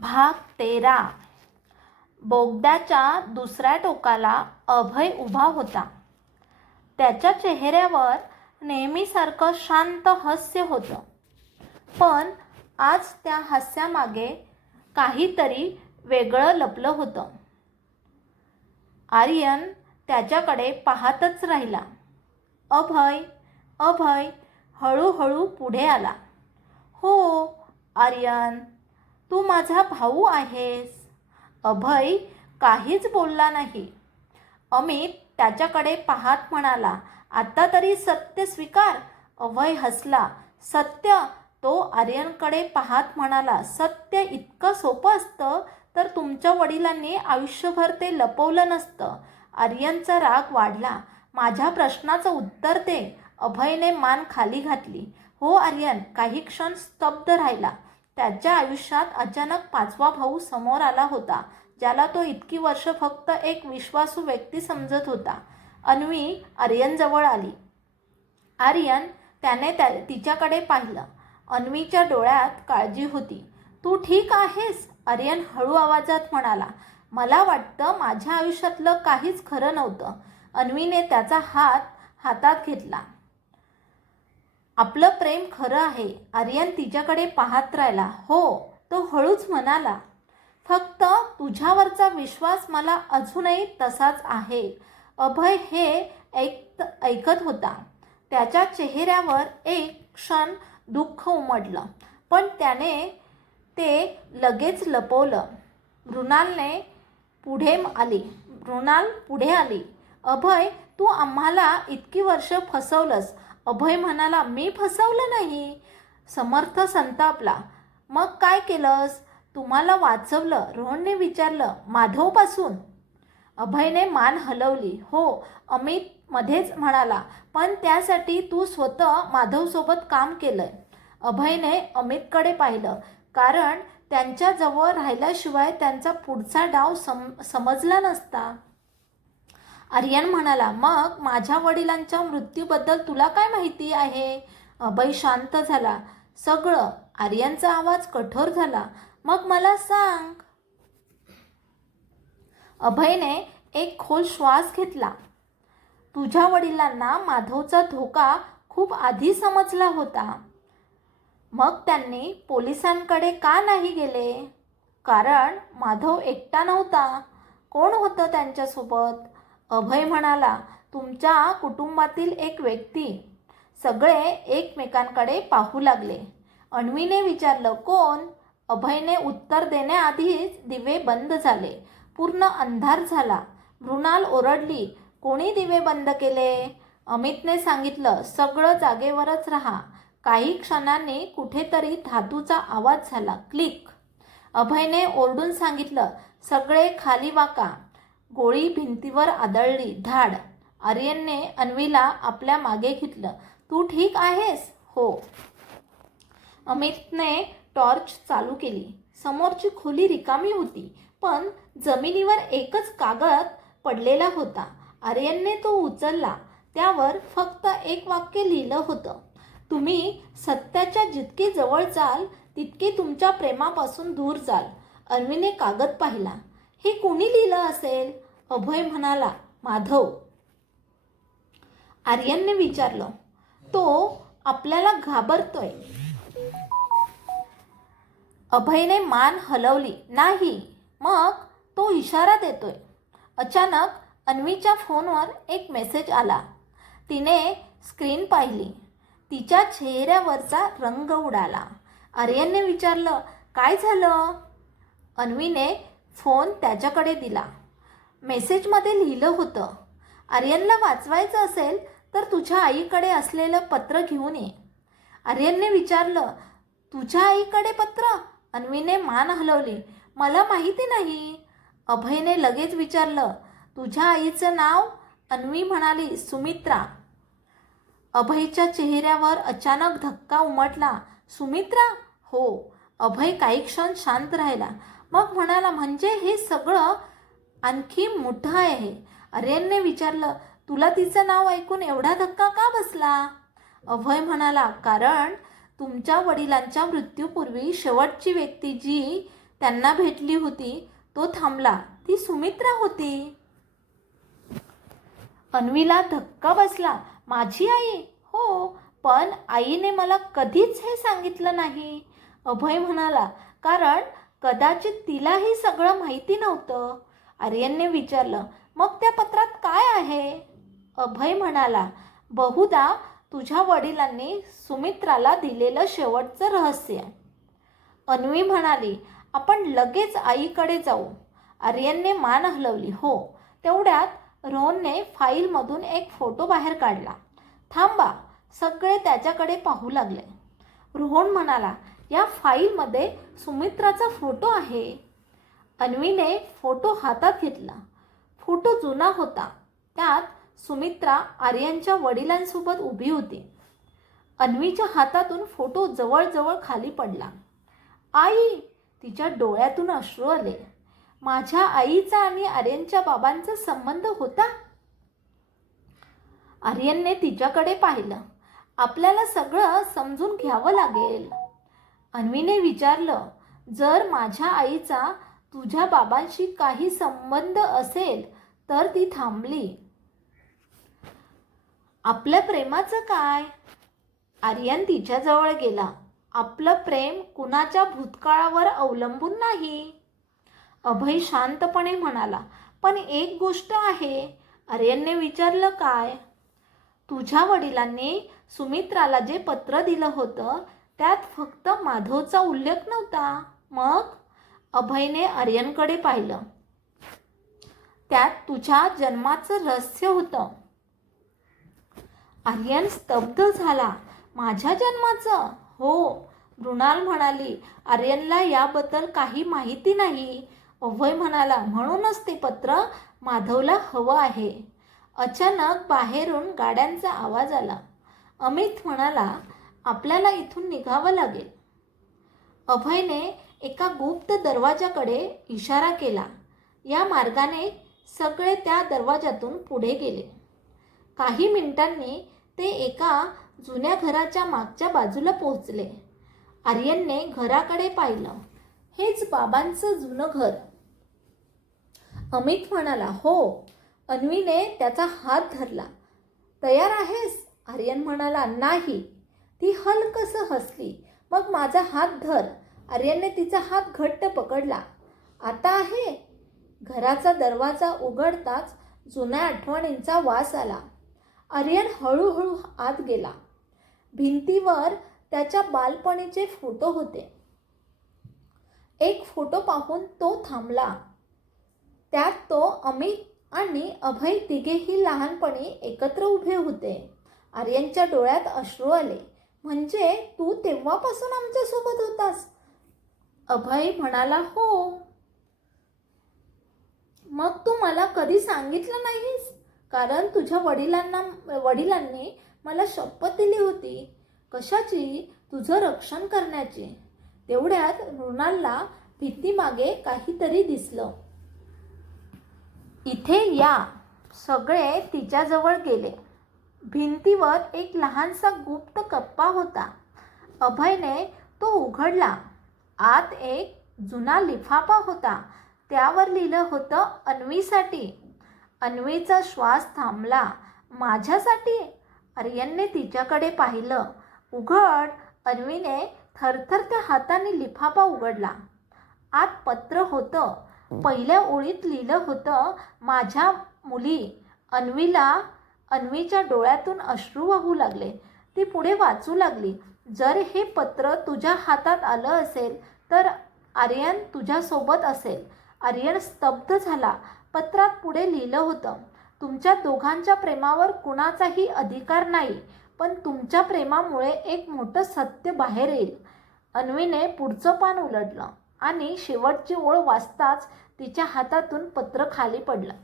भाग 13. बोगद्याच्या दुसऱ्या टोकाला अभय उभा होता. त्याच्या चेहऱ्यावर नेहमीसारखं शांत हास्य होतं, पण आज त्या हास्यामागे काहीतरी वेगळं लपलं होतं. आर्यन त्याच्याकडे पाहतच राहिला. अभय अभय हळूहळू पुढे आला. हो आर्यन, तू माझा भाऊ आहेस. अभय काहीच बोलला नाही. अमित त्याच्याकडे पाहत म्हणाला, आता तरी सत्य स्वीकार. अभय हसला. सत्य? तो आर्यनकडे पाहत म्हणाला, सत्य इतकं सोपं असतं तर तुमच्या वडिलांनी आयुष्यभर ते लपवलं नसतं. आर्यनचा राग वाढला. माझ्या प्रश्नाचं उत्तर दे. अभयने मान खाली घातली. हो आर्यन काही क्षण स्तब्ध राहिला. त्याच्या आयुष्यात अचानक पाचवा भाऊ समोर आला होता, ज्याला तो इतकी वर्ष फक्त एक विश्वासू व्यक्ती समजत होता. अन्वी आर्यनजवळ आली. आर्यन त्याने तिच्याकडे पाहिलं. अन्वीच्या डोळ्यात काळजी होती. तू ठीक आहेस? आर्यन हळू आवाजात म्हणाला. मला वाटतं माझ्या आयुष्यातलं काहीच खरं नव्हतं. अन्वीने त्याचा हात हातात घेतला. आपलं प्रेम खरं आहे. आर्यन तिच्याकडे पाहत राहिला. हो, तो हळूच म्हणाला. फक्त तुझ्यावरचा विश्वास मला अजूनही तसाच आहे. अभय हे ऐकत होता. त्याच्या चेहऱ्यावर एक क्षण दुःख उमटलं, पण त्याने ते लगेच लपवलं. मृणाल पुढे आली. अभय, तू आम्हाला इतकी वर्ष फसवलंस. अभय म्हणाला, मी फसवलं नाही. समर्थ संतापला. मग काय केलंस? तुम्हाला वाचवलं. रोहनने विचारलं. माधवपासून? अभयने मान हलवली. हो, अमित मध्येच म्हणाला, पण त्यासाठी तू स्वतः माधवसोबत काम केलंय. अभयने अमितकडे पाहिलं, कारण त्यांच्याजवळ राहिल्याशिवाय त्यांचा पुढचा डाव समजला नसता. आर्यन म्हणाला, मग माझ्या वडिलांच्या मृत्यूबद्दल तुला काय माहिती आहे? अभय शांत झाला. सगळं. आर्यनचा आवाज कठोर झाला. मग मला सांग. अभयने एक खोल श्वास घेतला. तुझ्या वडिलांना माधवचा धोका खूप आधी समजला होता. मग त्यांनी पोलिसांकडे का नाही गेले? कारण माधव एकटा नव्हता. कोण होतं त्यांच्यासोबत? अभय म्हणाला, तुमच्या कुटुंबातील एक व्यक्ती. सगळे एकमेकांकडे पाहू लागले. अन्वीने विचारलं, कोण? अभयने उत्तर देण्याआधीच दिवे बंद झाले. पूर्ण अंधार झाला. मृणाल ओरडली, कोणी दिवे बंद केले? अमितने सांगितलं, सगळं जागेवरच राहा. काही क्षणांनी कुठेतरी धातूचा आवाज झाला. क्लिक. अभयने ओरडून सांगितलं, सगळे खाली वाका. गोळी भिंतीवर आदळली. धाड. आर्यनने अन्वीला आपल्या मागे घेतलं. तू ठीक आहेस? हो. अमितने टॉर्च चालू केली. समोरची खोली रिकामी होती, पण जमिनीवर एकच कागद पडलेला होता. आर्यनने तो उचलला. त्यावर फक्त एक वाक्य लिहिलं होतं, तुम्ही सत्याच्या जितके जवळ जाल तितके तुमच्या प्रेमापासून दूर जाल. अन्वीने कागद पाहिला. हे कोणी लिहिलं असेल? अभय म्हणाला, माधव. आर्यनने विचारलं, तो आपल्याला घाबरतोय? अभयने मान हलवली. नाही. मग तो इशारा देतोय. अचानक अन्वीच्या फोनवर एक मेसेज आला. तिने स्क्रीन पाहिली. तिच्या चेहऱ्यावरचा रंग उडाला. आर्यनने विचारलं, काय झालं? अन्वीने फोन त्याच्याकडे दिला. मेसेजमध्ये लिहिलं होतं, आर्यनला वाचवायचं असेल तर तुझ्या आईकडे असलेलं पत्र घेऊन ये. आर्यनने विचारलं, तुझ्या आईकडे पत्र? अन्वीने मान हलवली. मला माहिती नाही. अभयने लगेच विचारलं, तुझ्या आईचं नाव? अन्वी म्हणाली, सुमित्रा. अभयच्या चेहऱ्यावर अचानक धक्का उमटला. सुमित्रा? हो. अभय काही क्षण शांत राहिला. मग म्हणाला, म्हणजे हे सगळं आणखी मोठं आहे. आर्यनने विचारलं, तुला तिचं नाव ऐकून एवढा धक्का का बसला? अभय म्हणाला, कारण तुमच्या वडिलांच्या मृत्यूपूर्वी शेवटची व्यक्ती जी त्यांना भेटली होती तो थांबला. ती सुमित्रा होती. अन्वीला धक्का बसला. माझी आई? हो, पण आईने मला कधीच हे सांगितलं नाही. अभय म्हणाला, कारण कदाचित तिलाही सगळं माहिती नव्हतं. आर्यनने विचारलं, मग त्या पत्रात काय आहे? अभय म्हणाला, बहुधा तुझ्या वडिलांनी सुमित्राला दिलेलं शेवटचं रहस्य. अन्वी म्हणाली, आपण लगेच आईकडे जाऊ. आर्यनने मान हलवली. हो. तेवढ्यात रोहनने फाईलमधून एक फोटो बाहेर काढला. थांबा, सगळे त्याच्याकडे पाहू लागले. रोहन म्हणाला, या फाईलमध्ये सुमित्राचा फोटो आहे. अन्वीने फोटो हातात घेतला. फोटो जुना होता. त्यात सुमित्रा आर्यनच्या वडिलांसोबत उभी होती. अन्वीच्या हातातून फोटो जवळजवळ खाली पडला. आई! तिच्या डोळ्यातून अश्रू आले. माझ्या आईचा आणि आर्यनच्या बाबांचा संबंध होता. आर्यनने तिच्याकडे पाहिलं. आपल्याला सगळं समजून घ्यावं लागेल. अन्वीने विचारलं, जर माझ्या आईचा तुझ्या बाबांशी काही संबंध असेल तर ती थांबली. आपल्या प्रेमाचं काय? आर्यन तिच्याजवळ गेला. आपलं प्रेम कुणाच्या भूतकाळावर अवलंबून नाही. अभय शांतपणे म्हणाला, पण एक गोष्ट आहे. आर्यनने विचारलं, काय? तुझ्या वडिलांनी सुमित्राला जे पत्र दिलं होतं त्यात फक्त माधवचा उल्लेख नव्हता. मग? अभयने आर्यनकडे पाहिलं. त्यात तुझ्या जन्माचं रहस्य होतं. आर्यन स्तब्ध झाला. माझ्या जन्माचं? हो, मृणाल म्हणाली. आर्यनला याबद्दल काही माहिती नाही. अभय म्हणाला, म्हणूनच ते पत्र माधवला हवं आहे. अचानक बाहेरून गाड्यांचा आवाज आला. अमित म्हणाला, आपल्याला इथून निघावं लागेल. अभयने एका गुप्त दरवाजाकडे इशारा केला. या मार्गाने सगळे त्या दरवाजातून पुढे गेले. काही मिनिटांनी ते एका जुन्या घराच्या मागच्या बाजूला पोहोचले. आर्यनने घराकडे पाहिलं. हेच बाबांचं जुनं घर. अमित म्हणाला, हो. अन्वीने त्याचा हात धरला. तयार आहेस? आर्यन म्हणाला, नाही. ती हलकसं हसली. मग माझा हात धर. आर्यनने तिचा हात घट्ट पकडला. आता आहे? घराचा दरवाजा उघडताच जुन्या आठवणींचा वास आला. आर्यन हळूहळू आत गेला. भिंतीवर त्याच्या बालपणीचे फोटो होते. एक फोटो पाहून तो थांबला. त्यात तो अमित आणि अभय तिघेही लहानपणी एकत्र उभे होते. आर्यनच्या डोळ्यात अश्रू आले. म्हणजे तू तेव्हापासून आमच्यासोबत होतास? अभय म्हणाला, हो. मग तू मला कधी सांगितलं नाहीस? कारण तुझ्या वडिलांनी मला शपथ दिली होती. कशाची? तुझं रक्षण करण्याची. तेवढ्यात मृणालला भीतीमागे काहीतरी दिसलं. इथे या. सगळे तिच्याजवळ गेले. भिंतीवर एक लहानसा गुप्त कप्पा होता. अभयने तो उघडला. आत एक जुना लिफाफा होता. त्यावर लिहिलं होतं, अन्वीसाठी. अन्वीचा श्वास थांबला. माझ्यासाठी? आर्यनने तिच्याकडे पाहिलं. उघड. अन्वीने थरथरत्या हाताने लिफाफा उघडला. आत पत्र होतं. पहिल्या ओळीत लिहिलं होतं, माझ्या मुली. अन्वीच्या डोळ्यातून अश्रू वाहू लागले. ती पुढे वाचू लागली. जर हे पत्र तुझ्या हातात आलं असेल तर आर्यन तुझ्यासोबत असेल. आर्यन स्तब्ध झाला. पत्रात पुढे लिहिलं होतं, तुमच्या दोघांच्या प्रेमावर कुणाचाही अधिकार नाही, पण तुमच्या प्रेमामुळे एक मोठं सत्य बाहेर येईल. अन्वीने पुढचं पान उलटलं आणि शेवटची ओळ वाचताच तिच्या हातातून पत्र खाली पडलं.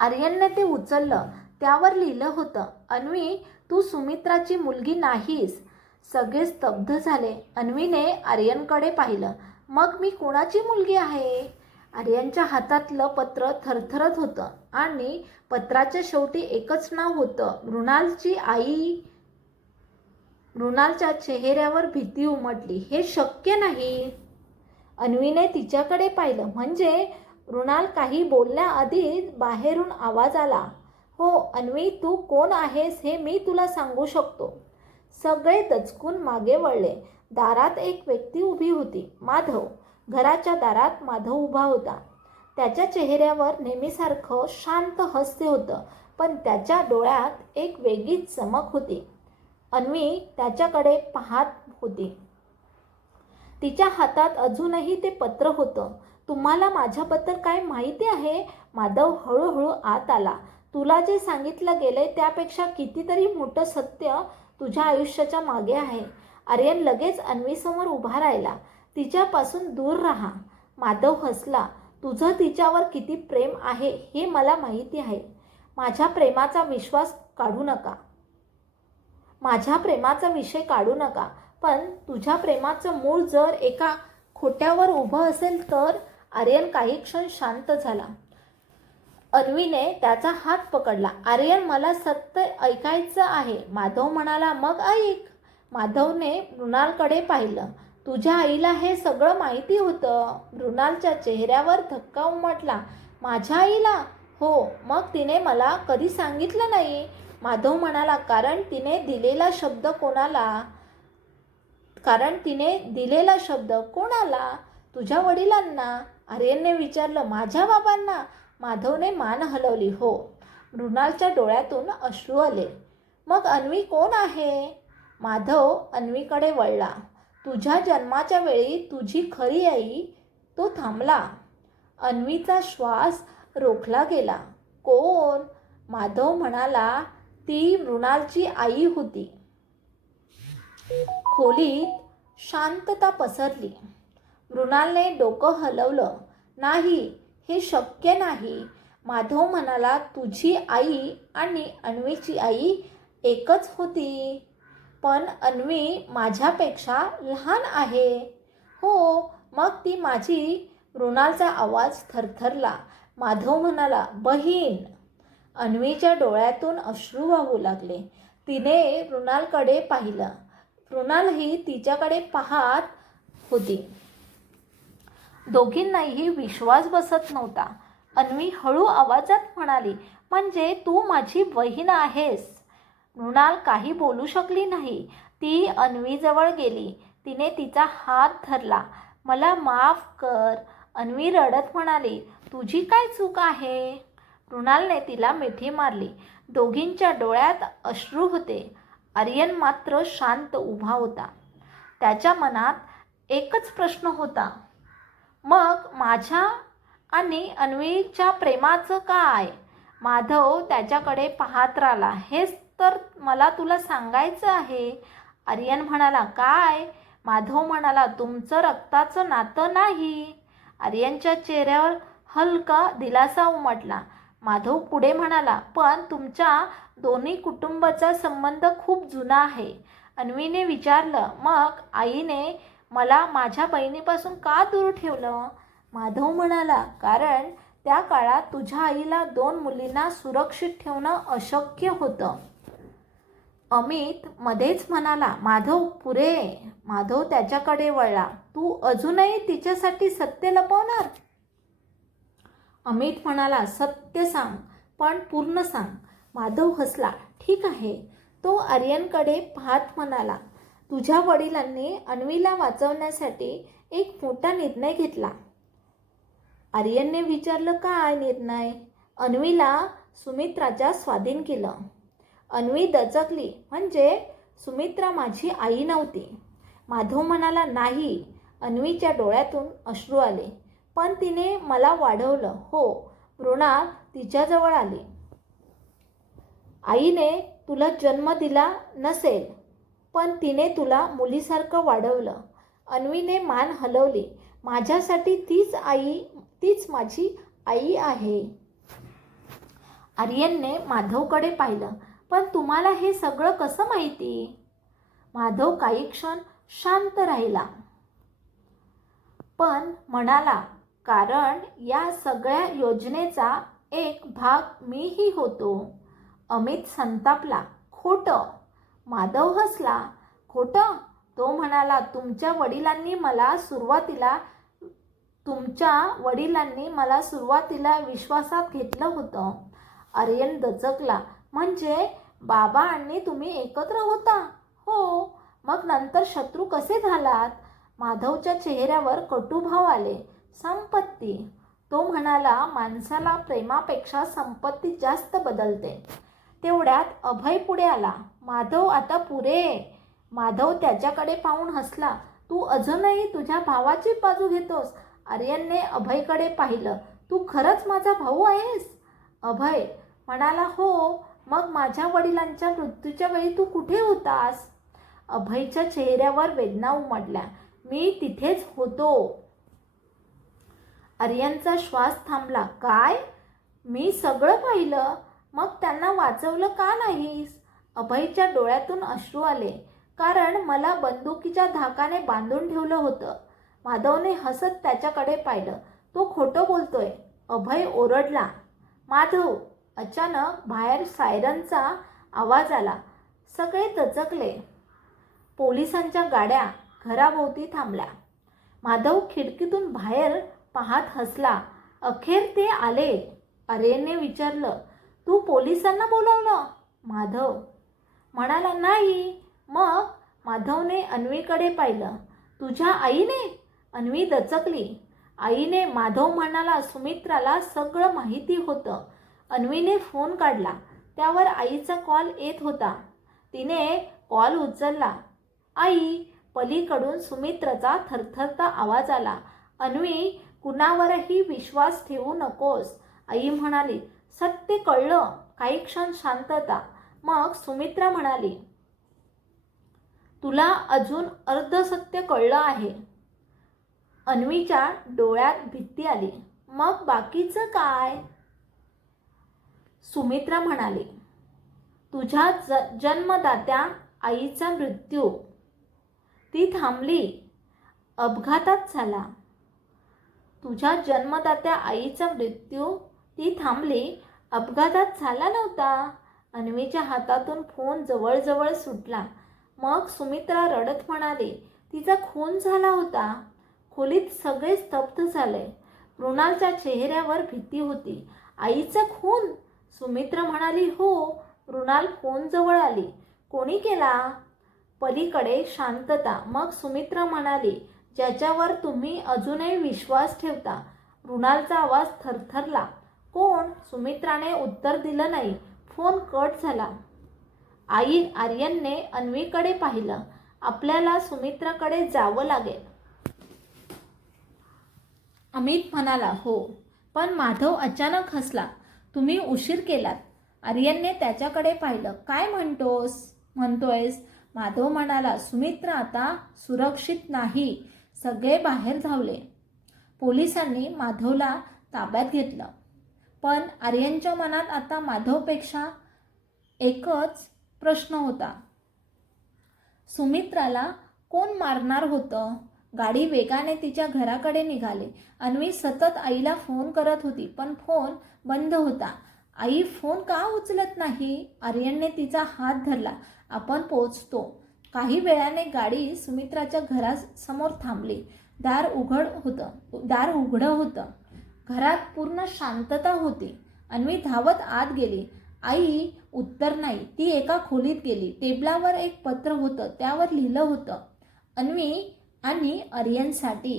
आर्यनने ते उचललं. त्यावर लिहिलं होतं, अन्वी, तू सुमित्राची मुलगी नाहीस. सगळे स्तब्ध झाले. अन्वीने आर्यनकडे पाहिलं. मग मी कोणाची मुलगी आहे? आर्यनच्या हातातलं पत्र थरथरत होतं आणि पत्राच्या शेवटी एकच नाव होतं, मृणालची आई. मृणालच्या चेहऱ्यावर भीती उमटली. हे शक्य नाही. अन्वीने तिच्याकडे पाहिलं. म्हणजे मृणाल काही बोलण्याआधी बाहेरून आवाज आला. हो अन्वी, तू कोण आहेस हे मी तुला सांगू शकतो. सगळे दचकून मागे वळले. दारात एक व्यक्ती उभी होती. माधव. घराच्या दारात माधव उभा होता. त्याच्या चेहऱ्यावर नेहमीसारखं शांत हास्य होतं, पण त्याच्या डोळ्यात एक वेगळीच चमक होती. अन्वी त्याच्याकडे पाहत होती. तिच्या हातात अजूनही ते पत्र होतं. तुम्हाला माझ्याबद्दल काय माहिती आहे? माधव हळूहळू आत आला. तुला जे सांगितलं गेलंय त्यापेक्षा कितीतरी मोठं सत्य तुझ्या आयुष्याच्या मागे आहे. आर्यन लगेच अन्वीसमोर उभा राहिला. तिच्यापासून दूर राहा. माधव हसला. तुझं तिच्यावर किती प्रेम आहे हे मला माहिती आहे. माझ्या प्रेमाचा विषय काढू नका. पण तुझ्या प्रेमाचं मूळ जर एका खोट्यावर उभं असेल तर. आर्यन काही क्षण शांत झाला. अन्वीने त्याचा हात पकडला. आर्यन, मला सत्य ऐकायचं आहे. माधव म्हणाला. मग ऐक. माधवने मृणालकडे पाहिलं. तुझ्या आईला हे सगळं माहिती होतं. मृणालच्या चेहऱ्यावर धक्का उमटला. माझ्या आईला? हो. मग तिने मला कधी सांगितलं नाही? माधव म्हणाला. कारण तिने दिलेला शब्द कोणाला? तुझ्या वडिलांना. आर्यनने विचारलं. माझ्या बाबांना? माधवने मान हलवली. हो. मृणालच्या डोळ्यातून अश्रू आले. मग अन्वी कोण आहे? माधव अन्वीकडे वळला. तुझ्या जन्माच्या वेळी तुझी खरी आई. तो थांबला. अन्वीचा श्वास रोखला गेला. कोण? माधव म्हणाला. ती मृणालची आई होती. खोलीत शांतता पसरली. मृणालने डोकं हलवलं. नाही, हे शक्य नाही. माधव म्हणाला. तुझी आई आणि अन्वीची आई एकच होती. पण अन्वी माझ्यापेक्षा लहान आहे. हो. मग ती माझी. मृणालचा आवाज थरथरला. माधव म्हणाला. बहीण. अन्वीच्या डोळ्यातून अश्रू वाहू लागले. तिने मृणालकडे पाहिलं. मृणालही तिच्याकडे पाहत होती. दोघींनाही विश्वास बसत नव्हता. अन्वी हळू आवाजात म्हणाली. म्हणजे तू माझी बहीण आहेस? मृणाल काही बोलू शकली नाही. ती अन्वीजवळ गेली. तिने तिचा हात धरला. मला माफ कर. अन्वी रडत म्हणाली. तुझी काय चूक आहे? मृणालने तिला मिठी मारली. दोघींच्या डोळ्यात अश्रू होते. आर्यन मात्र शांत उभा होता. त्याच्या मनात एकच प्रश्न होता. मग माझ्या आणि अन्वीच्या प्रेमाचं काय? माधव त्याच्याकडे पाहत राहिला. हेच तर मला तुला सांगायचं आहे. आर्यन म्हणाला. काय? माधव म्हणाला. तुमचं रक्ताचं नातं नाही. आर्यनच्या चेहऱ्यावर हलका दिलासा उमटला. माधव पुढे म्हणाला. पण तुमच्या दोन्ही कुटुंबाचा संबंध खूप जुना आहे. अन्वीने विचारलं. मग आईने मला माझ्या बहिणीपासून का दूर ठेवलं? माधव म्हणाला. कारण त्या काळात तुझ्या आईला 2 मुलींना सुरक्षित ठेवणं अशक्य होतं. अमित मध्येच म्हणाला. माधव पुरे. माधव त्याच्याकडे वळला. तू अजूनही तिच्यासाठी सत्य लपवणार? अमित म्हणाला. सत्य सांग, पण पूर्ण सांग. माधव हसला. ठीक आहे. तो आर्यनकडे पाहत म्हणाला. तुझ्या वडिलांनी अन्वीला वाचवण्यासाठी एक मोठा निर्णय घेतला. आर्यनने विचारलं. काय निर्णय? अन्वीला सुमित्राच्या स्वाधीन केलं. अन्वी दचकली. म्हणजे सुमित्रा माझी आई नव्हती? माधव म्हणाला. नाही. अन्वीच्या डोळ्यातून अश्रू आले. पण तिने मला वाढवलं. हो. मृणाल तिच्याजवळ आली. आईने तुला जन्म दिला नसेल, पण तिने तुला मुलीसारखं वाढवलं. अन्वीने मान हलवली. माझ्यासाठी तीच माझी आई आहे. आर्यनने माधवकडे पाहिलं. पण तुम्हाला हे सगळं कसं माहिती? माधव काही क्षण शांत राहिला, पण म्हणाला. कारण या सगळ्या योजनेचा एक भाग मीही होतो. अमित संतापला. खोटं. माधव हसला. खोटं? तो म्हणाला. तुमच्या वडिलांनी मला सुरुवातीला तुमच्या वडिलांनी मला सुरुवातीला विश्वासात घेतलं होतं. आर्यन दचकला. म्हणजे बाबा आणि तुम्ही एकत्र होता? हो. मग नंतर शत्रू कसे झालात? माधवच्या चेहऱ्यावर कटुभाव आले. संपत्ती. तो म्हणाला, माणसाला प्रेमापेक्षा संपत्ती जास्त बदलते. तेवढ्यात अभय पुढे आला. माधव, आता पुरे. माधव त्याच्याकडे पाहून हसला. तू अजूनही तुझ्या भावाची बाजू घेतोस? आर्यनने अभयकडे पाहिलं. तू खरंच माझा भाऊ आहेस? अभय म्हणाला, हो. मग माझ्या वडिलांच्या मृत्यूच्या वेळी तू कुठे होतास? अभयच्या चेहऱ्यावर वेदना उमटल्या. मी तिथेच होतो. आर्यनचा श्वास थांबला. काय? मी सगळं पाहिलं. मग त्यांना वाचवलं का नाहीस? अभयच्या डोळ्यातून अश्रू आले. कारण मला बंदुकीच्या धाकाने बांधून ठेवलं होतं. माधवने हसत त्याच्याकडे पाहिलं. तो खोटं बोलतोय. अभय ओरडला. माधव. अचानक बाहेर सायरनचा आवाज आला. सगळे दचकले. पोलिसांच्या गाड्या घराभोवती थांबल्या. माधव खिडकीतून बाहेर पाहत हसला. अखेर ते आले. आर्यनने विचारलं, तू पोलिसांना बोलावलं? माधव म्हणाला, नाही. मग? माधवने अन्वीकडे पाहिलं. तुझ्या आईने? अन्वी दचकली. आईने? माधव म्हणाला, सुमित्राला सगळं माहिती होतं. अन्वीने फोन काढला. त्यावर आईचा कॉल येत होता. तिने कॉल उचलला. आई. पलीकडून सुमित्राचा थरथरता आवाज आला. अन्वी, कुणावरही विश्वास ठेवू नकोस. आई म्हणाली. सत्य कळलं. काही क्षण शांतता. मग सुमित्रा म्हणाली, तुला अजून अर्धसत्य कळलं आहे. अन्वीच्या डोळ्यात भीती आली. मग बाकीचं काय? सुमित्रा म्हणाली, तुझ्या जन्मदात्या आईचा मृत्यू. ती थांबली. अपघातात झाला. तुझ्या जन्मदात्या आईचा मृत्यू. ती थांबली. अपघातात झाला नव्हता. अन्वीच्या हातातून फोन जवळजवळ सुटला. मग सुमित्रा रडत म्हणाली, तिचा खून झाला होता. खोलीत सगळे स्तब्ध झाले. मृणालच्या चेहऱ्यावर भीती होती. आईचा खून? सुमित्रा म्हणाली, हो. मृणाल फोन जवळ आली. कोणी केला? पलीकडे शांतता. मग सुमित्रा म्हणाली, ज्याच्यावर तुम्ही अजूनही विश्वास ठेवता. मृणालचा आवाज थरथरला. कोण? सुमित्राने उत्तर दिलं नाही. फोन कट झाला. आर्यनने अन्वीकडे पाहिलं. आपल्याला सुमित्राकडे जावं लागेल. अमित म्हणाला, हो. पण माधव अचानक हसला. तुम्ही उशीर केलात. आर्यनने त्याच्याकडे पाहिलं. काय म्हणतोयस? माधव म्हणाला, सुमित्रा आता सुरक्षित नाही. सगळे बाहेर धावले. पोलिसांनी माधवला ताब्यात घेतलं. पण आर्यनच्या मनात आता माधवपेक्षा एकच प्रश्न होता. सुमित्राला कोण मारणार होतं? गाडी वेगाने तिच्या घराकडे निघाली. अन्वी सतत आईला फोन करत होती, पण फोन बंद होता. आई फोन का उचलत नाही? आर्यनने तिचा हात धरला. आपण पोचतो. काही वेळाने गाडी सुमित्राच्या घरासमोर थांबली. दार उघडं होतं. घरात पूर्ण शांतता होती. अन्वी धावत आत गेली. आई. उत्तर नाही. ती एका खोलीत गेली. टेबलावर एक पत्र होतं. त्यावर लिहिलं होतं, अन्वी आणि आर्यनसाठी.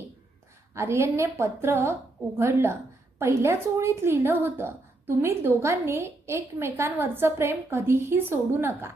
आर्यनने पत्र उघडलं. पहिल्याच ओळीत लिहिलं होतं, तुम्ही दोघांनी एकमेकांवरचं प्रेम कधीही सोडू नका.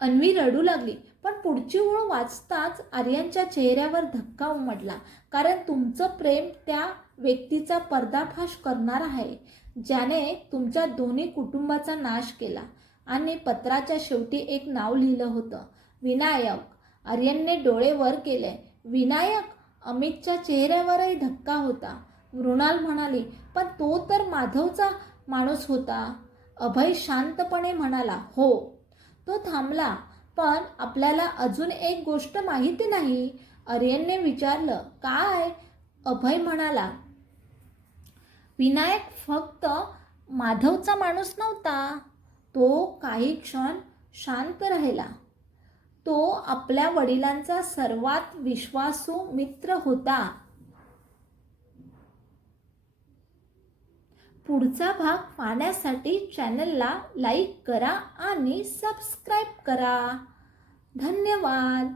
अन्वी रडू लागली. पण पुढची ओळ वाचताच आर्यनच्या चेहऱ्यावर धक्का उमटला. कारण तुमचं प्रेम त्या व्यक्तीचा पर्दाफाश करणार आहे, ज्याने तुमच्या दोन्ही कुटुंबाचा नाश केला. आणि पत्राच्या शेवटी एक नाव लिहिलं होतं, विनायक. आर्यनने डोळे वर केले. विनायक? अमितच्या चेहऱ्यावरही धक्का होता. मृणाल म्हणाली, पण तो तर माधवचा माणूस होता. अभय शांतपणे म्हणाला, हो. तो थांबला. पण आपल्याला अजून एक गोष्ट माहिती नाही. आर्यनने विचारलं, काय? अभय म्हणाला, विनायक फक्त माधवचा माणूस नव्हता. तो काही क्षण शांत राहिला. तो आपल्या वडिलांचा सर्वात विश्वासू मित्र होता. पुढचा भाग पाहण्यासाठी चॅनलला लाईक करा आणि सबस्क्राईब करा. धन्यवाद.